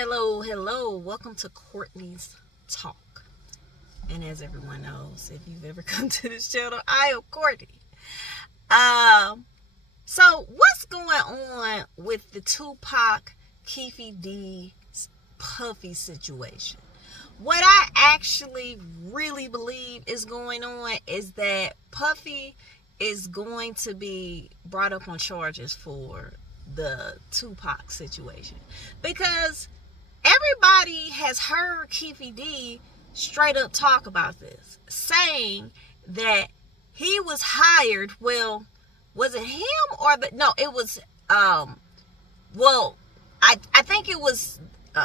Hello. Welcome to Courtney's Talk. And as everyone knows, if you've ever come to this channel, I am Courtney. So what's going on with the Tupac, Keefe D, Puffy situation? What I actually really believe is going on is that Puffy is going to be brought up on charges for the Tupac situation, because everybody has heard Keefe D straight up talk about this, saying that he was hired. Well, was it him or no, it was I think it was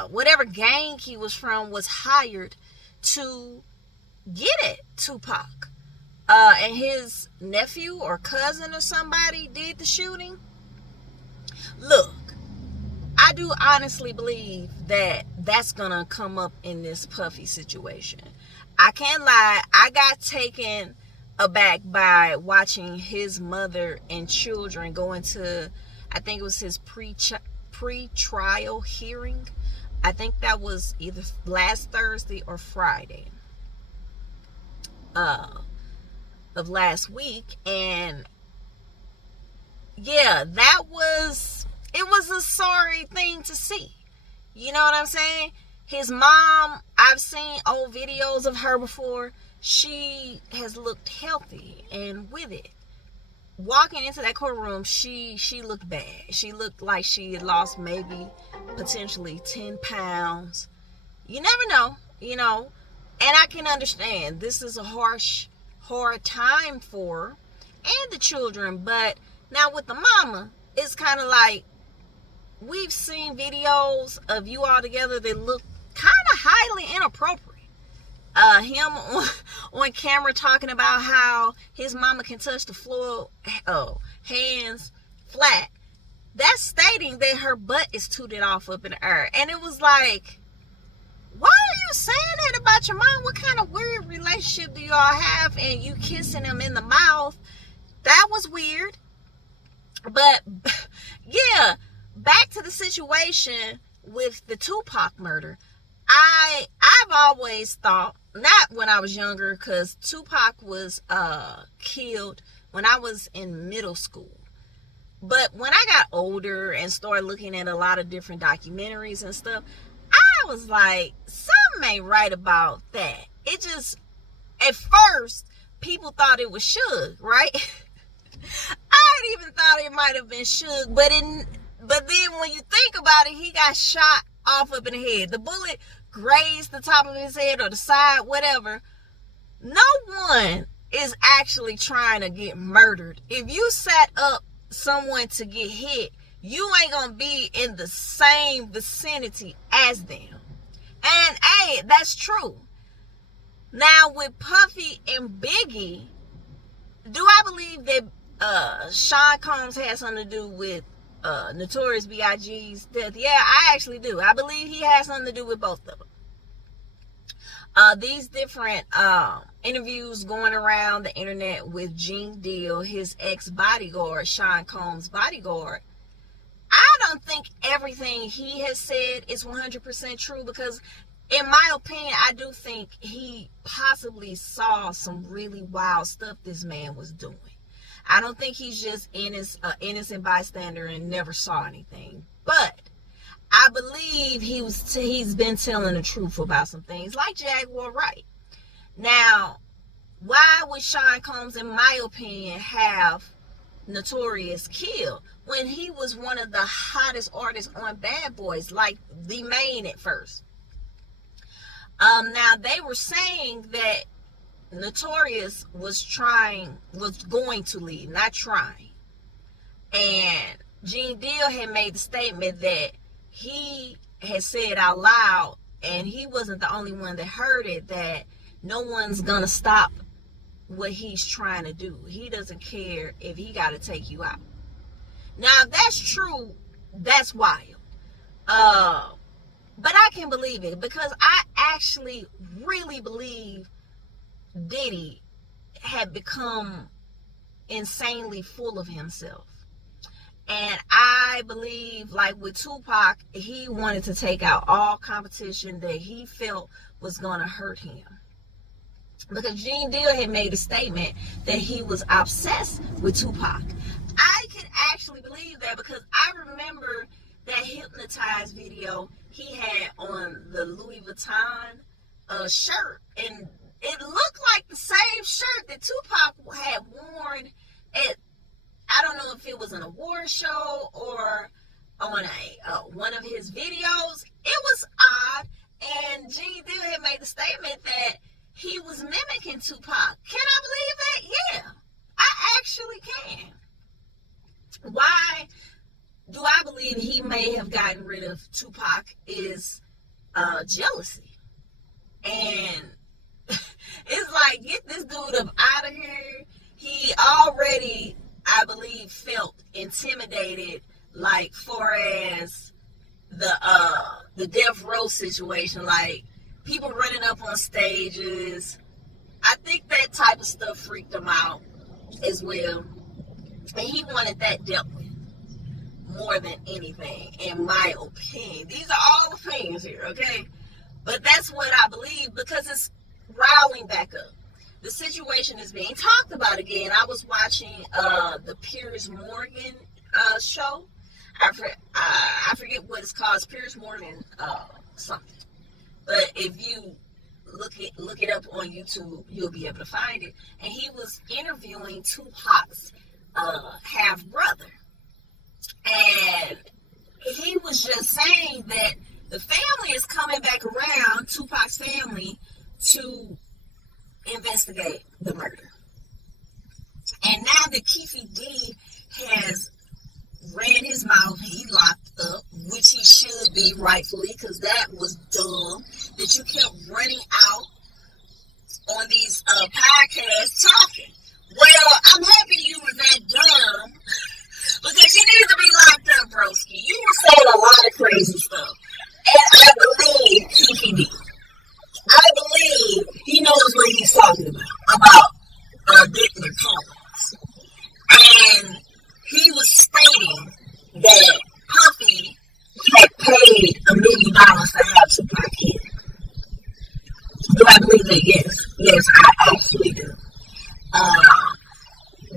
whatever gang he was from was hired to get at Tupac, and his nephew or cousin or somebody did the shooting. Look, I do honestly believe that that's gonna come up in this Puffy situation. I can't lie, I got taken aback by watching his mother and children go into, I think it was his pre-trial hearing. I think that was either last Thursday or Friday of last week. And yeah, it was a sorry thing to see. You know what I'm saying? His mom, I've seen old videos of her before. She has looked healthy and with it. Walking into that courtroom, she looked bad. She looked like she had lost maybe potentially 10 pounds. You never know, And I can understand this is a hard time for her and the children. But now with the mama, it's kind of like, we've seen videos of you all together that look kind of highly inappropriate. Him on camera talking about how his mama can touch the floor, hands flat. That's stating that her butt is tooted off up in the air. And it was like, why are you saying that about your mom? What kind of weird relationship do y'all have? And you kissing him in the mouth? That was weird. But yeah, back to the situation with the Tupac murder. I've always thought, not when I was younger, because Tupac was killed when I was in middle school. But when I got older and started looking at a lot of different documentaries and stuff, I was like, something ain't right about that. It just, at first, people thought it was Suge, right? I even thought it might have been Suge, but then when you think about it, he got shot off up in the head. The bullet grazed the top of his head or the side, whatever. No one is actually trying to get murdered. If you set up someone to get hit, you ain't gonna be in the same vicinity as them. And hey, that's true. Now with Puffy and Biggie, do I believe that Sean Combs had something to do with Notorious B.I.G.'s death? Yeah, I actually do. I believe he has something to do with both of them. These different interviews going around the internet with Gene Deal, his ex-bodyguard, Sean Combs' bodyguard, I don't think everything he has said is 100% true, because in my opinion, I do think he possibly saw some really wild stuff this man was doing. I don't think he's just innocent bystander and never saw anything. But I believe he's been telling the truth about some things, like Jaguar Wright. Now, why would Sean Combs, in my opinion, have Notorious killed when he was one of the hottest artists on Bad Boys, like the main at first? Now, they were saying that Notorious was going to leave, not trying. And Gene Deal had made the statement that he had said out loud, and he wasn't the only one that heard it, that no one's gonna stop what he's trying to do. He doesn't care if he got to take you out. Now, if that's true, that's wild. But I can believe it, because I actually really believe Diddy had become insanely full of himself. And I I believe, like with Tupac, he wanted to take out all competition that he felt was going to hurt him. Because Gene Deal had made a statement that he was obsessed with Tupac. I can actually believe that, because I remember that Hypnotized video he had on the Louis Vuitton shirt, and it looked like the same shirt that Tupac had worn at, I don't know if it was an award show or on one of his videos. It was odd, and Gene Deal had made the statement that he was mimicking Tupac. Can I believe that? Yeah, I actually can. Why do I believe he may have gotten rid of Tupac is jealousy. And it's like, get this dude up out of here. He already, I believe, felt intimidated, like, far as the death row situation, like people running up on stages. I think that type of stuff freaked him out as well, and he wanted that dealt with more than anything, in my opinion. These are all opinions here, okay? But that's what I believe, because it's riling back up. The situation is being talked about again. I was watching the Piers Morgan show. I forget what it's called. It's Piers Morgan something. But if you look it up on YouTube, you'll be able to find it. And he was interviewing Tupac's half brother, and he was just saying that the family is coming back around, Tupac's family, to investigate the murder. And now that Keefe D has ran his mouth, he locked up, which he should be rightfully, because that was dumb that you kept running out on these podcasts talking. Well, I'm happy you were that dumb, because you need to be locked up, broski. You were saying a lot of crazy stuff. And I believe Keefe D. I believe he knows what he's talking about Dickler Collins. And he was stating that Puffy had paid $1 million to have Tupac here. Do I believe that? Yes. Yes, I actually do.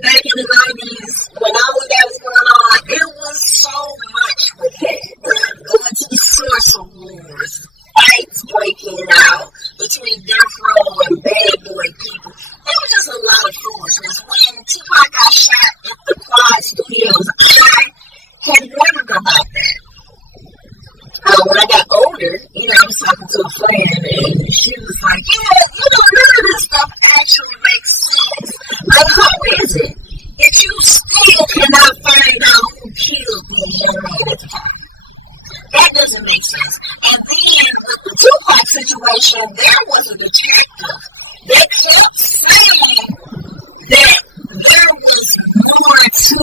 Back in the 90s, when all of that was going on, it was so much with that. Going to the source of wars, fights breaking out between death row and bad boy people. There was just a lot of foolishness. When Tupac got shot at the Quad Studios, I had wondered about that. When I got older, I was talking to a friend, and she was like, yeah, none of this stuff actually makes sense. Like, how is it that you still cannot find out who killed the young man at the time? That doesn't make sense. And then with the Tupac situation, there was a detective that kept saying that there was more to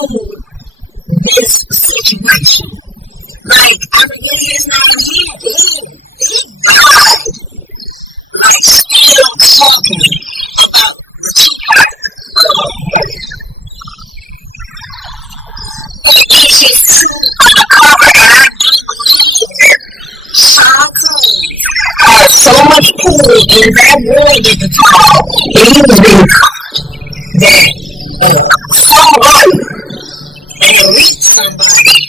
this situation. Like, I forget his name, he died, like, still talking about the Tupac. It's just too undercover, and I do believe that Sean Combs had so much pool in that world at the time, and he was being caught, that someone, an elite somebody,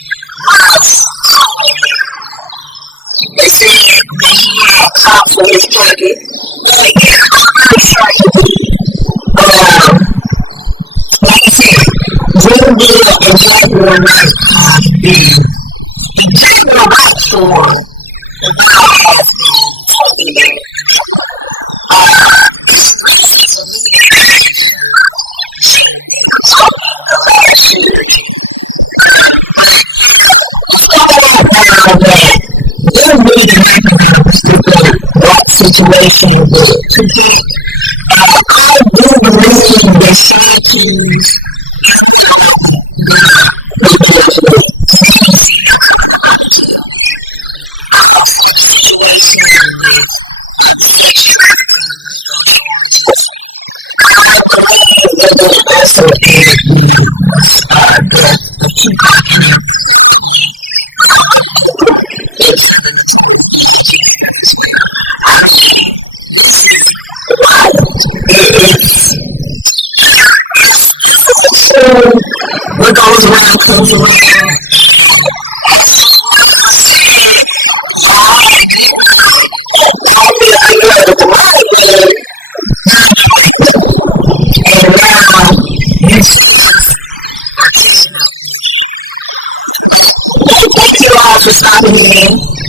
they said that he had cops in his pocket. Like I said, Dream Deal and Jack were not being just no backstory. The guy has been situation with Tupac. I do believe that Syracuse situation also the Tupac and What goes around comes around. And now you are catching up. Thank you all for stopping me.